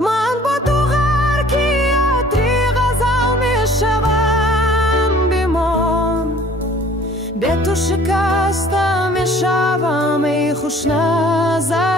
من با تو هر کیاتری غزل میشوم بیمان، به تو شکسته میشوم ای خوش نظر.